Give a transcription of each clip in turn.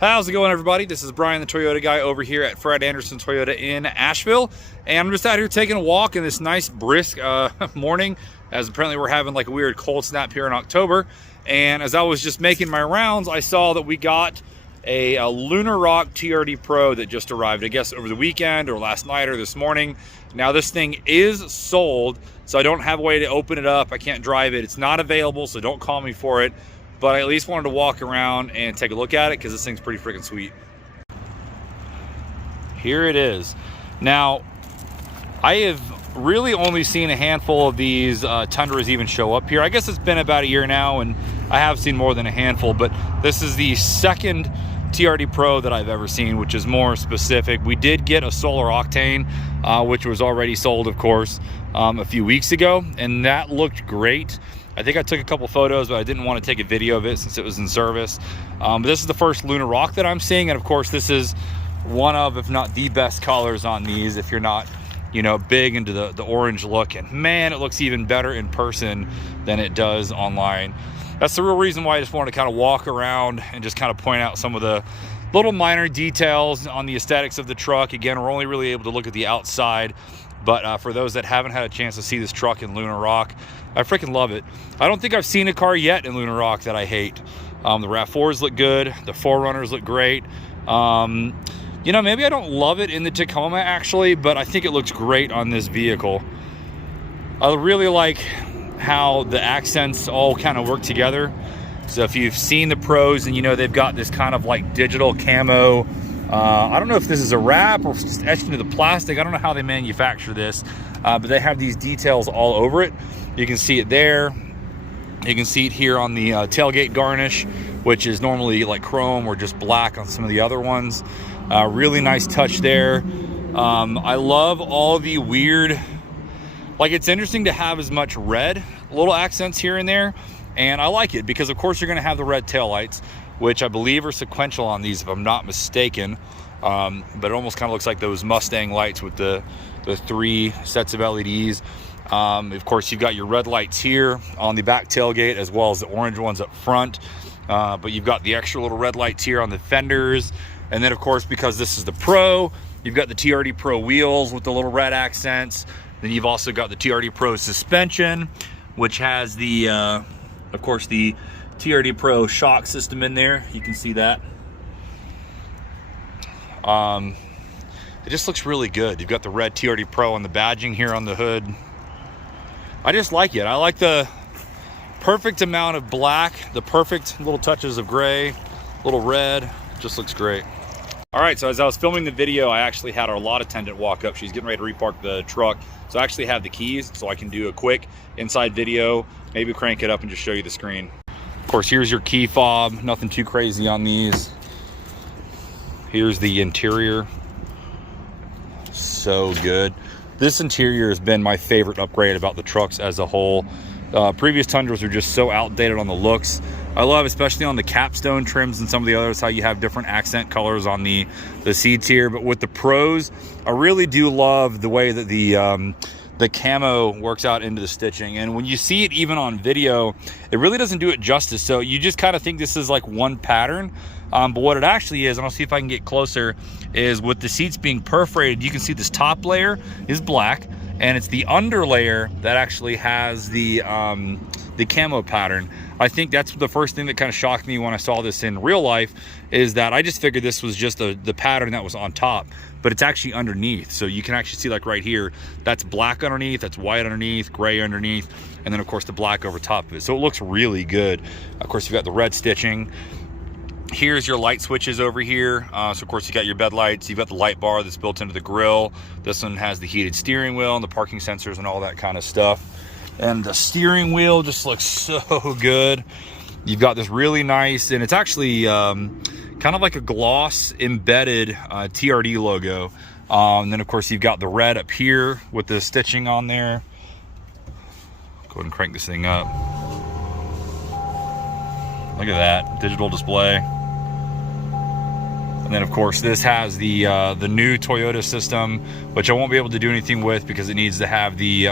How's it going, everybody? This is Brian, the Toyota guy, over here at Fred Anderson Toyota in Asheville, and I'm just out here taking a walk in this nice brisk morning, as apparently we're having like a weird cold snap here in October. And as I was just making my rounds, I saw that we got a Lunar Rock TRD Pro that just arrived, I guess over the weekend or last night or this morning. Now this thing is sold, so I don't have a way to open it up. I can't drive it. It's not available, so don't call me for it. But I at least wanted to walk around and take a look at it because this thing's pretty freaking sweet. Here it is. Now, I have really only seen a handful of these Tundras even show up here. I guess it's been about a year now, and I have seen more than a handful, but this is the second TRD Pro that I've ever seen, which is more specific. We did get a Solar Octane, which was already sold, of course, a few weeks ago, and that looked great. I think I took a couple photos, but I didn't want to take a video of it since it was in service. But this is the first Lunar Rock that I'm seeing, and of course this is one of, if not the best colors on these, if you're not, you know, big into the orange look. And man, it looks even better in person than it does online. That's the real reason why I just wanted to kind of walk around and just kind of point out some of the little minor details on the aesthetics of the truck. Again, we're only really able to look at the outside, but for those that haven't had a chance to see this truck in Lunar Rock, I freaking love it. I don't think I've seen a car yet in Lunar Rock that I hate. The RAV4s look good. The 4Runners look great. You know, maybe I don't love it in the Tacoma actually, but I think it looks great on this vehicle. I really like how the accents all kind of work together. So if you've seen the Pros, and you know they've got this kind of like digital camo. I don't know if this is a wrap or if it's just etched into the plastic. I don't know how they manufacture this, but they have these details all over it. You can see it there. You can see it here on the tailgate garnish, which is normally like chrome or just black on some of the other ones. Really nice touch there. I love all the weird, like it's interesting to have as much red little accents here and there. And I like it because of course you're gonna have the red taillights, which I believe are sequential on these if I'm not mistaken. But it almost kind of looks like those Mustang lights with the 3 sets of LEDs. Of course, you've got your red lights here on the back tailgate as well as the orange ones up front. But you've got the extra little red lights here on the fenders. And then, of course, because this is the Pro, you've got the TRD Pro wheels with the little red accents. Then you've also got the TRD Pro suspension, which has the, of course, the TRD Pro shock system in there. You can see that. It just looks really good. You've got the red TRD Pro on the badging here on the hood. I just like it. I like the perfect amount of black, the perfect little touches of gray, little red. Just looks great. All right, so as I was filming the video, I actually had our lot attendant walk up. She's getting ready to repark the truck. So I actually have the keys, so I can do a quick inside video, maybe crank it up and just show you the screen. Of course, here's your key fob. Nothing too crazy on these. Here's the interior. So good. This interior has been my favorite upgrade about the trucks as a whole. Previous Tundras are just so outdated on the looks. I love, especially on the capstone trims and some of the others, how you have different accent colors on the seats here. But with the Pros, I really do love the way that the camo works out into the stitching. And when you see it even on video, it really doesn't do it justice. So you just kind of think this is like one pattern. But what it actually is, and I'll see if I can get closer, is with the seats being perforated, you can see this top layer is black, and it's the under layer that actually has the camo pattern. I think that's the first thing that kind of shocked me when I saw this in real life, is that I just figured this was just the pattern that was on top, but it's actually underneath. So you can actually see, like right here, that's black underneath, that's white underneath, gray underneath, and then of course the black over top of it. So it looks really good. Of course, you've got the red stitching. Here's your light switches over here. So of course you got your bed lights, you've got the light bar that's built into the grill. This one has the heated steering wheel and the parking sensors and all that kind of stuff. And the steering wheel just looks so good. You've got this really nice, and it's actually kind of like a gloss embedded TRD logo. And then of course you've got the red up here with the stitching on there. Go ahead and crank this thing up. Look at that digital display. And then of course this has the new Toyota system, which I won't be able to do anything with because it needs to have the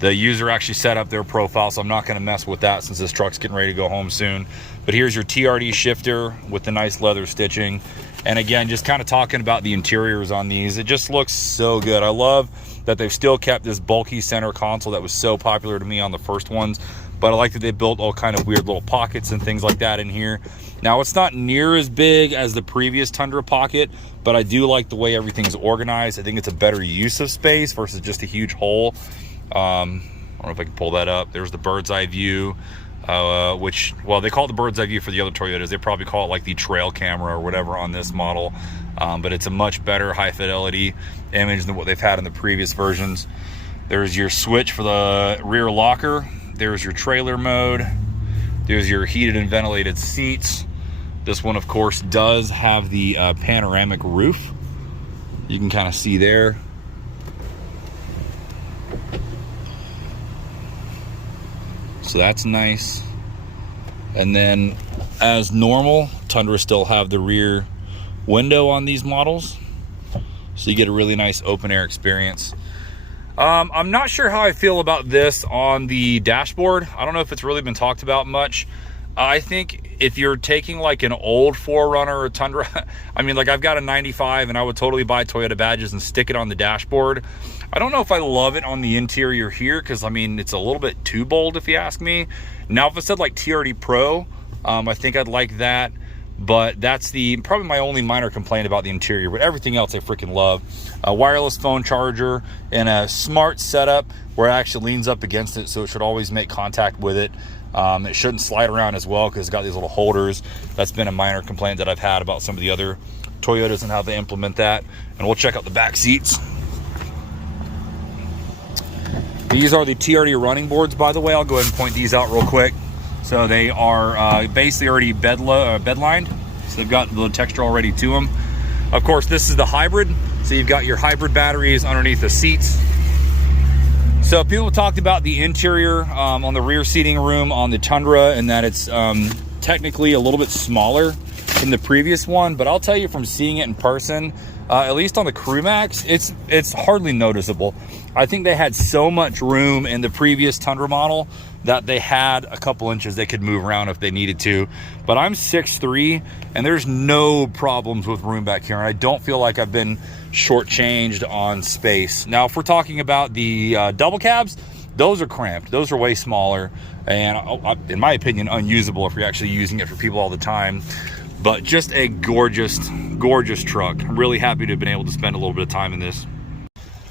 The user actually set up their profile, so I'm not going to mess with that since this truck's getting ready to go home soon. But here's your TRD shifter with the nice leather stitching. And again, just kind of talking about the interiors on these, it just looks so good. I love that they've still kept this bulky center console that was so popular to me on the first ones. But I like that they built all kind of weird little pockets and things like that in here. Now, it's not near as big as the previous Tundra pocket, but I do like the way everything's organized. I think it's a better use of space versus just a huge hole. I don't know if I can pull that up. There's the bird's eye view, which, well, they call it the bird's eye view for the other Toyotas. They probably call it like the trail camera or whatever on this model. But it's a much better high fidelity image than what they've had in the previous versions. There's your switch for the rear locker. There's your trailer mode. There's your heated and ventilated seats. This one, of course, does have the panoramic roof. You can kind of see there. So that's nice. And then, as normal, Tundra still have the rear window on these models. So you get a really nice open air experience. I'm not sure how I feel about this on the dashboard. I don't know if it's really been talked about much. I think if you're taking like an old 4Runner or Tundra, I mean, like I've got a 95 and I would totally buy Toyota badges and stick it on the dashboard. I don't know if I love it on the interior here because, I mean, it's a little bit too bold if you ask me. Now, if it said like TRD Pro, I think I'd like that. But that's probably my only minor complaint about the interior. But everything else I freaking love. A wireless phone charger and a smart setup where it actually leans up against it, so it should always make contact with it. It shouldn't slide around as well because it's got these little holders. That's been a minor complaint that I've had about some of the other Toyotas and how they implement that. And we'll check out the back seats. These are the TRD running boards, by the way. I'll go ahead and point these out real quick. So they are basically already bed lined. So they've got the texture already to them. Of course, this is the hybrid. So you've got your hybrid batteries underneath the seats. So people talked about the interior on the rear seating room on the Tundra and that it's technically a little bit smaller than the previous one. But I'll tell you from seeing it in person, at least on the Crew Max, it's hardly noticeable. I think they had so much room in the previous Tundra model that they had a couple inches they could move around if they needed to. But I'm 6'3", and there's no problems with room back here, and I don't feel like I've been shortchanged on space. Now, if we're talking about the double cabs, those are cramped. Those are way smaller, and in my opinion, unusable if you're actually using it for people all the time. But just a gorgeous, gorgeous truck. I'm really happy to have been able to spend a little bit of time in this.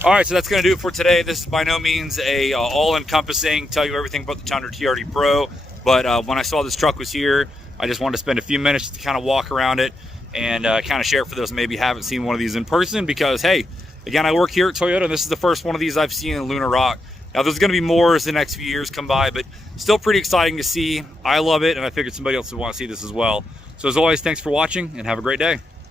All right, so that's going to do it for today. This is by no means a all-encompassing, tell you everything about the Tundra TRD Pro, but when I saw this truck was here, I just wanted to spend a few minutes to kind of walk around it and kind of share it for those who maybe haven't seen one of these in person because, hey, again, I work here at Toyota, and this is the first one of these I've seen in Lunar Rock. Now, there's going to be more as the next few years come by, but still pretty exciting to see. I love it, and I figured somebody else would want to see this as well. So as always, thanks for watching, and have a great day.